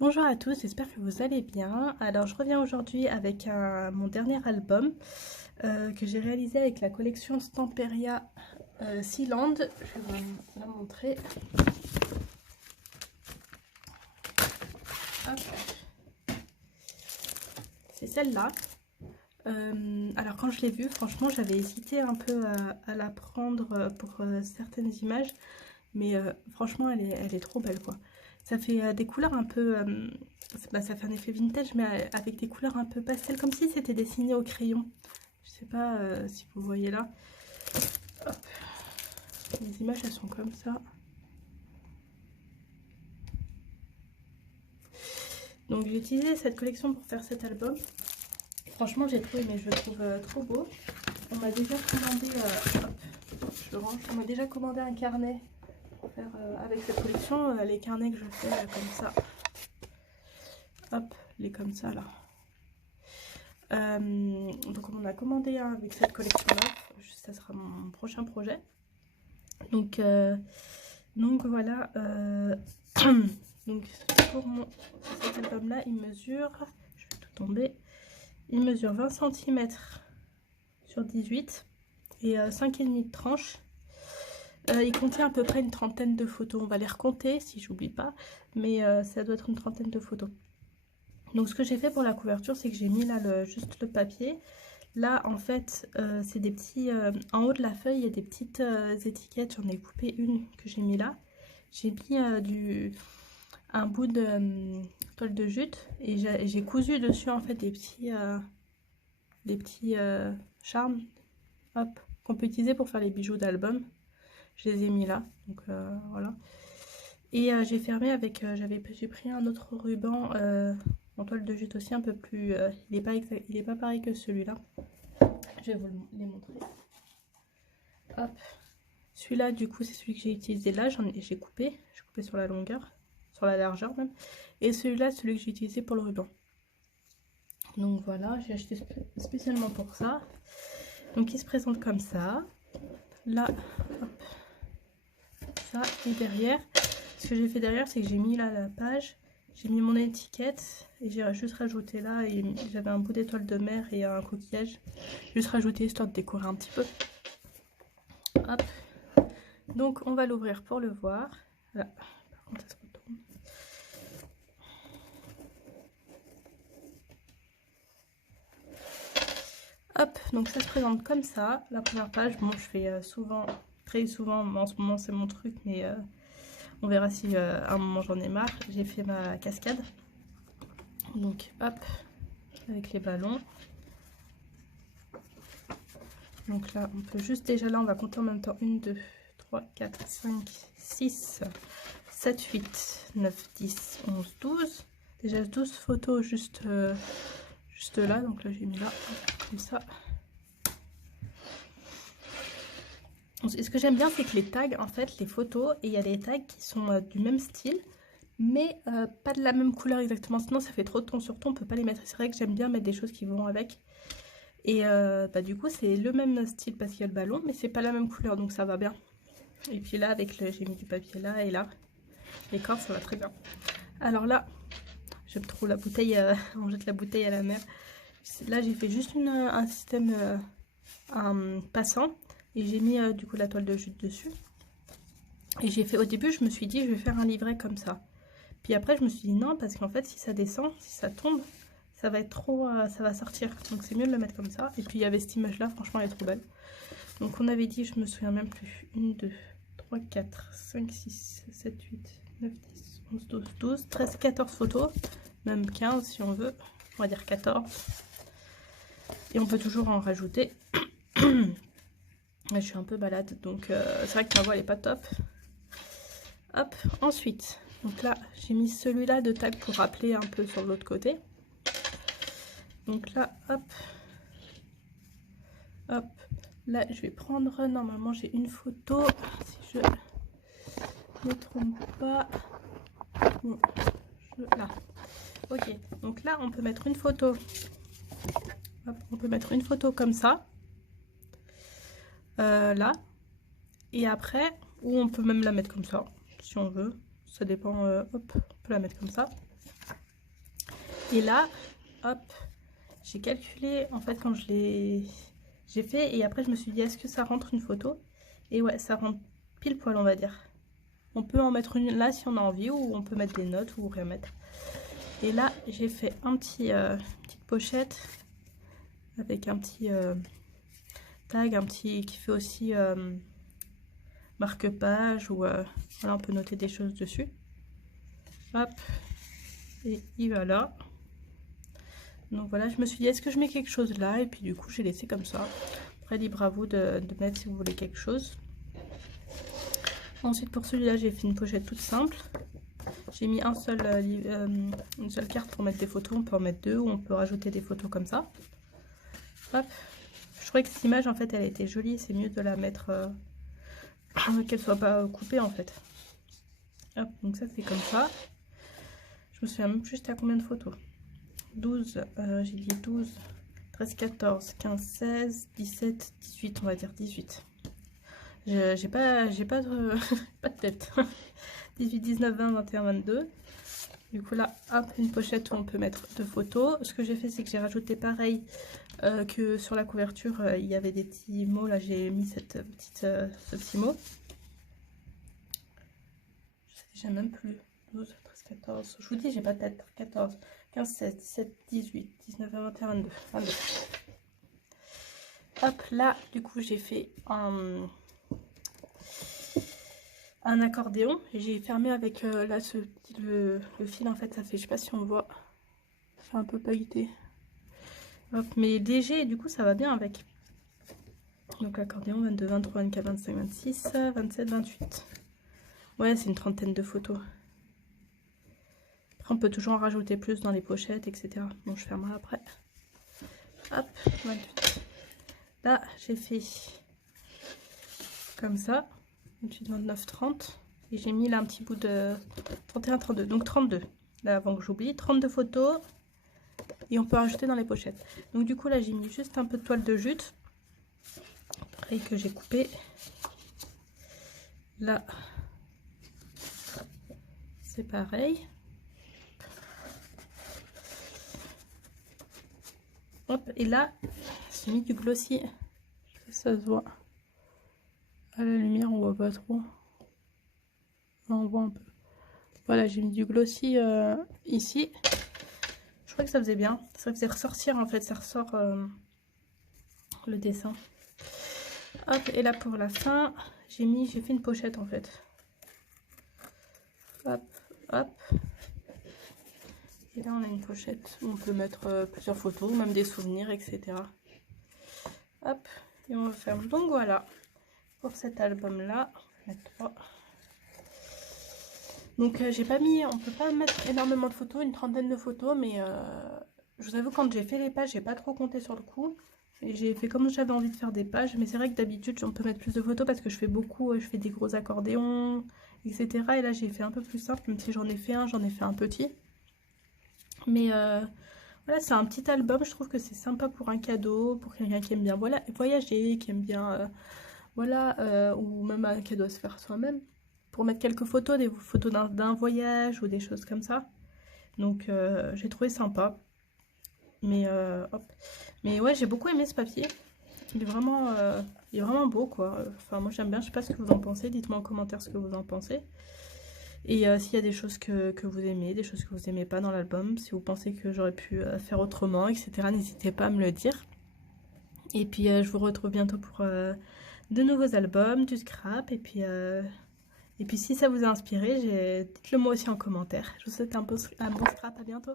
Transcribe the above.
Bonjour à tous, j'espère que vous allez bien. Alors je reviens aujourd'hui avec mon dernier album que j'ai réalisé avec la collection Stamperia Sealand. Je vais vous la montrer. Hop. C'est celle-là. Alors quand je l'ai vue, franchement j'avais hésité un peu à la prendre pour certaines images. Mais franchement elle est trop belle quoi. Ça fait des couleurs un peu... ça fait un effet vintage mais avec des couleurs un peu pastel, comme si c'était dessiné au crayon. Je sais pas si vous voyez là. Hop. Les images elles sont comme ça. Donc j'ai utilisé cette collection pour faire cet album. Franchement j'ai trop aimé, je le trouve trop beau. On m'a déjà commandé... hop, je range. On m'a déjà commandé un carnet pour faire avec cette collection. Les carnets que je fais comme ça. Hop, les comme ça là. Donc on en a commandé un avec cette collection-là. Ça sera mon prochain projet. Donc voilà. Donc pour cet album-là, il mesure, je vais tout tomber, il mesure 20 cm sur 18 et 5,5 de tranche. Il contient à peu près une trentaine de photos. On va les recompter si j'oublie pas, mais ça doit être une trentaine de photos. Donc ce que j'ai fait pour la couverture, c'est que j'ai mis là juste le papier. Là en fait c'est des petits... en haut de la feuille il y a des petites étiquettes. J'en ai coupé une que j'ai mis là. J'ai mis un bout de toile de jute et j'ai cousu dessus en fait des petits charmes, hop, qu'on peut utiliser pour faire les bijoux d'album. Je les ai mis là, donc voilà. Et j'ai fermé avec... j'ai pris un autre ruban en toile de jute aussi un peu plus... il est pas pareil que celui-là. Je vais vous les montrer. Hop. Celui-là, du coup, c'est celui que j'ai utilisé là. J'ai coupé sur la longueur, sur la largeur même. Et celui-là, celui que j'ai utilisé pour le ruban. Donc voilà, j'ai acheté spécialement pour ça. Donc il se présente comme ça. Là, hop. Ça, et derrière, ce que j'ai fait derrière, c'est que j'ai mis là la page. J'ai mis mon étiquette et j'ai juste rajouté là, et j'avais un bout d'étoile de mer et un coquillage. Juste rajouté histoire de décorer un petit peu. Hop. Donc on va l'ouvrir pour le voir. Là, par contre ça se retourne. Hop, donc ça se présente comme ça. La première page, bon je fais souvent, très souvent, en ce moment c'est mon truc, mais on verra si à un moment j'en ai marre. J'ai fait ma cascade. Donc hop, avec les ballons. Donc là on peut juste, déjà là on va compter en même temps 1, 2, 3, 4, 5, 6, 7, 8, 9, 10, 11, 12. Déjà 12 photos juste là, donc là j'ai mis là, comme ça. Et ce que j'aime bien, c'est que les tags, en fait, les photos, et il y a des tags qui sont du même style, mais pas de la même couleur exactement, sinon ça fait trop de ton sur ton, on peut pas les mettre. C'est vrai que j'aime bien mettre des choses qui vont avec. Et du coup, c'est le même style parce qu'il y a le ballon, mais c'est pas la même couleur, donc ça va bien. Et puis là, j'ai mis du papier là et là. L'écorce, ça va très bien. Alors là, je trouve la bouteille, on jette la bouteille à la mer. Là, j'ai fait juste un système passant. Et j'ai mis du coup la toile de jute dessus. Et j'ai fait, au début je me suis dit je vais faire un livret comme ça. Puis après je me suis dit non, parce qu'en fait si ça descend, si ça tombe, ça va être trop, ça va sortir. Donc c'est mieux de le mettre comme ça. Et puis il y avait cette image là, franchement elle est trop belle. Donc on avait dit, je me souviens même plus, 1, 2, 3, 4, 5, 6, 7, 8, 9, 10, 11, 12, 12, 13, 14 photos. Même 15 si on veut, on va dire 14. Et on peut toujours en rajouter. Je suis un peu balade, donc c'est vrai que ma voix elle est pas top. Hop, ensuite, donc là j'ai mis celui-là de tag pour rappeler un peu sur l'autre côté. Donc là, hop, hop, là je vais prendre, normalement j'ai une photo, si je ne me trompe pas. Bon, là, ok, donc là on peut mettre une photo. Hop, on peut mettre une photo comme ça. Là, et après, ou on peut même la mettre comme ça si on veut, ça dépend, hop, on peut la mettre comme ça. Et là, hop, j'ai calculé en fait quand j'ai fait, et après je me suis dit est-ce que ça rentre une photo? Et ouais, ça rentre pile poil, on va dire. On peut en mettre une là si on a envie, ou on peut mettre des notes ou rien mettre. Et là, j'ai fait un petite pochette avec un petit tag, un petit qui fait aussi marque-page, ou voilà, on peut noter des choses dessus. Hop, et il va là. Donc voilà, je me suis dit est-ce que je mets quelque chose là, et puis du coup j'ai laissé comme ça. Après, libre à vous de mettre si vous voulez quelque chose. Ensuite, pour celui-là, j'ai fait une pochette toute simple. J'ai mis une seule carte pour mettre des photos. On peut en mettre deux, ou on peut rajouter des photos comme ça. Hop. Je trouvais que cette image, en fait, elle était jolie. C'est mieux de la mettre, qu'elle soit pas coupée, en fait. Hop, donc ça, c'est comme ça. Je me souviens même plus j'étais à combien de photos. 12, j'ai dit 12, 13, 14, 15, 16, 17, 18, on va dire 18. J'ai pas de, pas de tête. 18, 19, 20, 21, 22. Du coup là, hop, une pochette où on peut mettre deux photos. Ce que j'ai fait, c'est que j'ai rajouté pareil que sur la couverture, il y avait des petits mots. Là, j'ai mis ce petit mot. J'ai même plus. 12, 13, 14. Je vous dis, j'ai pas de tête. 14, 15, 16, 17, 18, 19, 20, 21, 22. 22. Hop, là, du coup, j'ai fait un accordéon, et j'ai fermé avec là le fil, en fait ça fait, je sais pas si on voit, ça fait un peu pailleté, hop, mais léger, et du coup ça va bien avec. Donc accordéon 22, 23, 24, 25, 26, 27, 28. Ouais, c'est une trentaine de photos. Après on peut toujours en rajouter plus dans les pochettes, etc. Bon, je fermerai après. Hop, 28. Là j'ai fait comme ça. 28, 29, 30, et j'ai mis là un petit bout de 31, 32, donc 32 là avant que j'oublie, 32 photos, et on peut rajouter dans les pochettes. Donc du coup là j'ai mis juste un peu de toile de jute, pareil, que j'ai coupé là, c'est pareil. Hop, et là j'ai mis du glossy, ça se voit à la lumière, on voit pas trop. Là, on voit un peu. Voilà, j'ai mis du glossy ici. Je crois que ça faisait bien. Ça faisait ressortir, en fait, ça ressort le dessin. Hop, et là pour la fin, j'ai fait une pochette en fait. Hop, hop. Et là on a une pochette où on peut mettre plusieurs photos, même des souvenirs, etc. Hop, et on referme. Donc voilà. Pour cet album là, on va mettre 3. Donc j'ai pas mis, on peut pas mettre énormément de photos, une trentaine de photos, mais je vous avoue, quand j'ai fait les pages, j'ai pas trop compté sur le coup, et j'ai fait comme j'avais envie de faire des pages. Mais c'est vrai que d'habitude on peut mettre plus de photos parce que je fais beaucoup, je fais des gros accordéons, etc. Et là j'ai fait un peu plus simple, même si j'en ai fait un petit. Mais voilà, c'est un petit album, je trouve que c'est sympa pour un cadeau, pour quelqu'un qui aime bien, voilà, voyager, qui aime bien voilà, ou même un cadeau à se faire soi-même, pour mettre quelques photos, des photos d'un voyage ou des choses comme ça. Donc j'ai trouvé sympa. Mais hop. Mais ouais, j'ai beaucoup aimé ce papier. Il est vraiment beau, quoi. Enfin, moi j'aime bien, je sais pas ce que vous en pensez, dites-moi en commentaire ce que vous en pensez. Et s'il y a des choses que vous aimez, des choses que vous aimez pas dans l'album, si vous pensez que j'aurais pu faire autrement, etc., n'hésitez pas à me le dire. Et puis je vous retrouve bientôt pour de nouveaux albums, du scrap, et puis si ça vous a inspiré, dites-le moi aussi en commentaire. Je vous souhaite un bon scrap, à bientôt.